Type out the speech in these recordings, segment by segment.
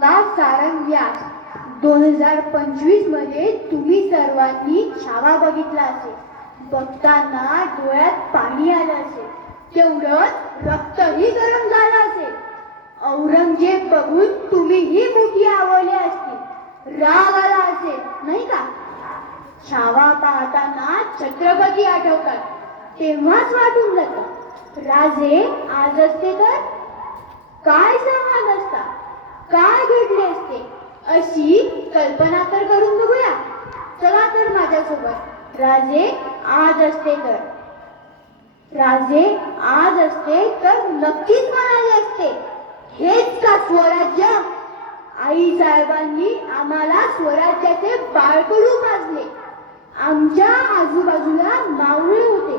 सारंग व्यास. दोन हजार पंचवीसमध्ये तुम्ही सर्वांनी छावा बघितला असेल. बघताना डोळ्यात पाणी आलं असेल. तेवढंच रक्तही गरम झालं असेल. औरंगजेब बघून तुम्हीही मुठी आवडली असतील. राग आला असेल नाही का? छावा पाहताना छत्रपती आठवतात. तेव्हाच वाटून जातं. राजे आज असते तर काय संवाद असता काय घडले असते? अशी कल्पना तर करून बघूया. चला तर माझ्यासोबत. राजे आज असते तर. राजे आज असते तर नक्कीच म्हणाले असते. हेच का स्वराज्य? आई साहेबांनी आम्हाला स्वराज्याचे बाळकडू माजले. आमच्या आजूबाजूला मावळे होते.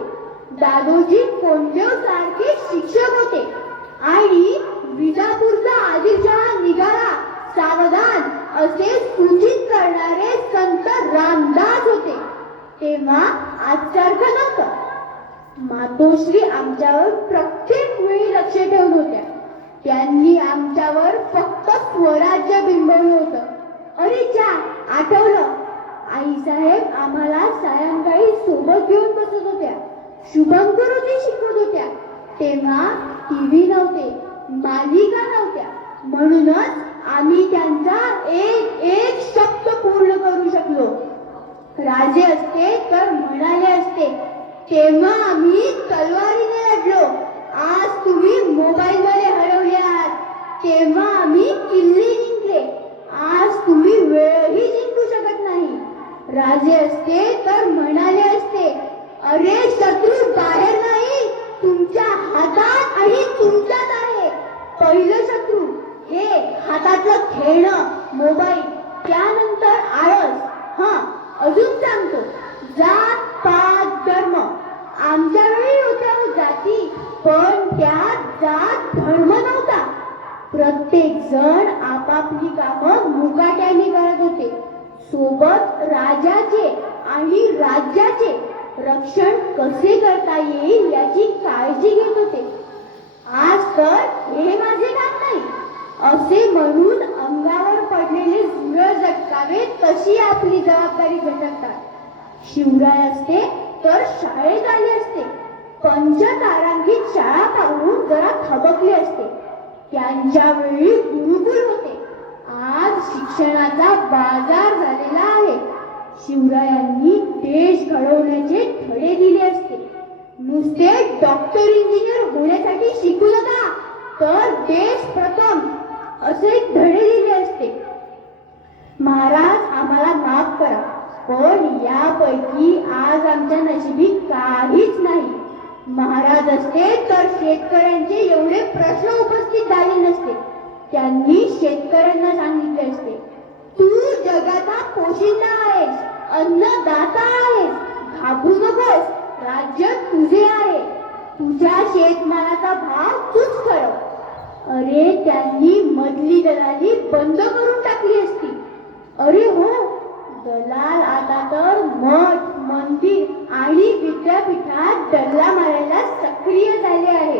दादोजी कोंडदेव सारखे शिक्षक होते. आणि विजापूरचा आदिलशहा निघाला सावधान असे सूचित करणारे संत रामदास होते. तेव्हा आजसारखं नव्हतं मातोश्री आमच्यावर प्रत्येक वेळी लक्ष ठेवून होत्या. त्यांनी आमच्यावर फक्त स्वराज्य बिंबवलं होतं. अरे चा आठवलं. आई साहेब आम्हाला सायंकाळी सोबत घेऊन बसत होत्या. शुभंकर होते शिकवत होत्या. तेव्हा टीव्ही नव्हते. मालिका नव्हत्या. म्हणूनच आम्ही त्यांचा एक एक शब्द पूर्ण करू शकलो. राजे असते तर म्हणाले असते तेव्हा आम्ही तलवारीने लढलो. आज तुम्ही मोबाईल मध्ये हरवले आहात. तेव्हा आम्ही किल्ले जिंकले. आज तुम्ही वेळही जिंकू शकत नाही. राजे असते तर म्हणाले असते अरे शत्रू बाहेर नाही. तुमच्या हातात आणि तुमच्या पहिलं शत्रू हे हातातलं खेळणं मोबाईल त्यानंतर आळस. हा अजून सांगतो. जात पात धर्म. आमच्या वेळी होत्या हो जाती पण त्यात जात धर्म नव्हता. प्रत्येक जण आपापली कामं मुकाट्याने करत होते. सोबत राजाचे आणि राज्याचे रक्षण कसे करता येईल याची काळजी घेत होते आज तर हे माझे काम नाही असे म्हणून अंगावर पडलेले झुरळ झटकावे तशी आपली जबाबदारी झटकतात. शिवराय असते तर शाळेत आले असते. पंचतारांकित शाळा पाहून जरा थबकले असते. त्यांच्या वेळी गुरुकुल होते. आज शिक्षणाचा बाजार झालेला आहे. शिवरायांनी देश घडवण्याचे धडे दिले असते. नुसते डॉक्टर इंजिनियर होण्यासाठी शिकू नका तर देश प्रथम. असे धडे दिले असते. महाराज आम्हाला माफ करा. पण यापैकी आज आमच्या नशिबी काहीच नाही. महाराज असते तर शेतकऱ्यांचे एवढे प्रश्न उपस्थित झाले नसते. त्यांनी शेतकऱ्यांना सांगितले असते तू जगाचा पोशिंदा आहेस अन्नदाता आहेस. घाबरू नकोस राज्य तुझे आहे. तुझ्या शेतमालाचा भाव अरे त्यांनी मधली दलाली बंद करून टाकली असती. अरे हो दलाल आता तर मठ मंदिर आणि विद्यापीठात दल्ला मारायला सक्रिय झाले आहे.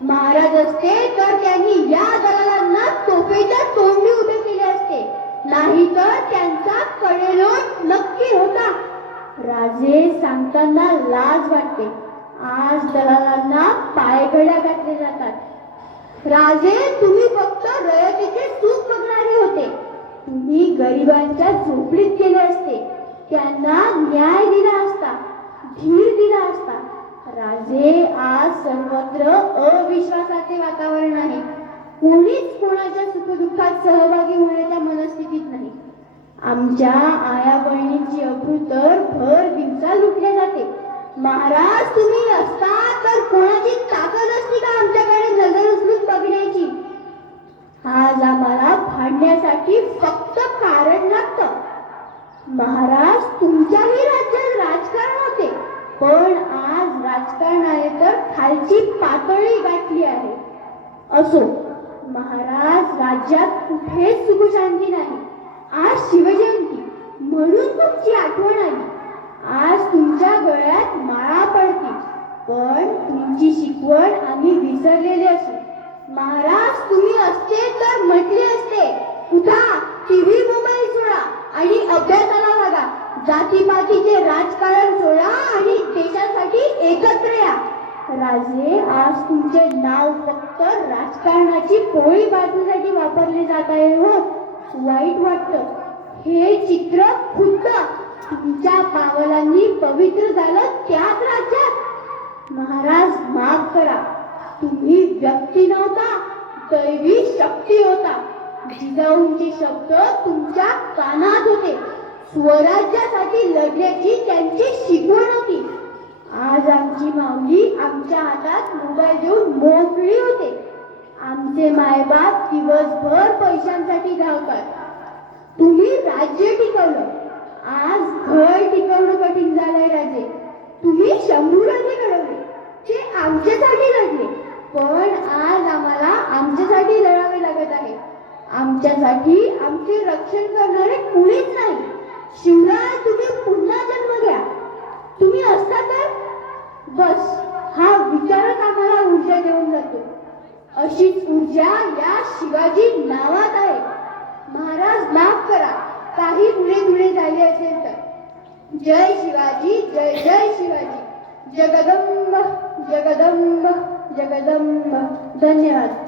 महाराज असते तर त्यांनी या दलालांना तोफेच्या तोंडी उभे केले असते. नाहीतर त्यांचा कडेलोट नक्की होता. राजे सांगताना लाज वाटते. आज दलालांना पायघड्या घातले जातात. राजे तुम्ही फक्त रयतेचे सुख बघणारे होते. तुम्ही गरिबांच्या झोपडीत गेले असते. त्यांना न्याय दिला असता धीर दिला असता. राजे आज सर्वत्र अविश्वासाचे वातावरण आहे. कोणीच कोणाच्या सुखदुःखात सहभागी होण्याच्या मनस्थितीत नाही. आमच्या आया बहिणींची अब्रू तर भर दिवसा लुटल्या जाते. महाराज तुम्ही असता तर कोणाची ताकद असती का आमच्याकडे? नजर आणण्यासाठी फक्त कारण लागतं महाराज तुमच्याही राज्यात राजकारण होते. पण आज राजकारणाने तर खालची पातळी गाठली आहे. असो महाराज राज्यात कुठेच सुखशांती नाही. आज शिवजयंती म्हणून तुमची आठवण आली. आज तुमच्या गळ्यात माळा पडतील पण तुमची शिकवण आम्ही विसरलेली असू. महाराज तुम्ही असते तर म्हटले असते. उठा टीव्ही मोबाईल सोडा आणि अभ्यासाला लागा. जातीपातीचे राजकारण सोडा आणि देशासाठी एकत्र या. राजे आज तुमचे नाव फक्त राजकारणाची पोळी बाजूसाठी वापरले जात आहे हो. वाईट वाटत. हे चित्र खुद्द. तुमच्या पावलांनी पवित्र झालं त्याच राज्यात. महाराज माफ करा. तुम्ही व्यक्ती नव्हता दैवी शक्ती होता. भिजाऊंचे शब्द तुमच्या कानात होते. स्वराज्यासाठी लढण्याची त्यांची शिकवण होती. आज आमची माऊली आमच्या हातात मोबाईल देऊन मोकळी होते. आमचे मायबाप दिवसभर पैशांसाठी धावतात. तुम्ही राज्य टिकवलं. आज घर टिकवणं कठीण झालंय राजे. तुम्ही शंभू राजे घडवले ते आमच्यासाठी लढले. पण आज आम्हाला आमच्यासाठी लढावे लागत आहे आमच्यासाठी आमचे रक्षण करणारे कुणीच नाही. शिवराय तुम्ही पुन्हा जन्म घ्या. तुम्ही असता तर? बस हा विचारच आम्हाला ऊर्जा देऊन जातो. अशीच ऊर्जा या शिवाजी नावात आहे. महाराज माफ करा. काही धुळे धुळे झाले असेल तर. जय शिवाजी जय जय शिवाजी. जगदंब जगदंब जगदंब. धन्यवाद.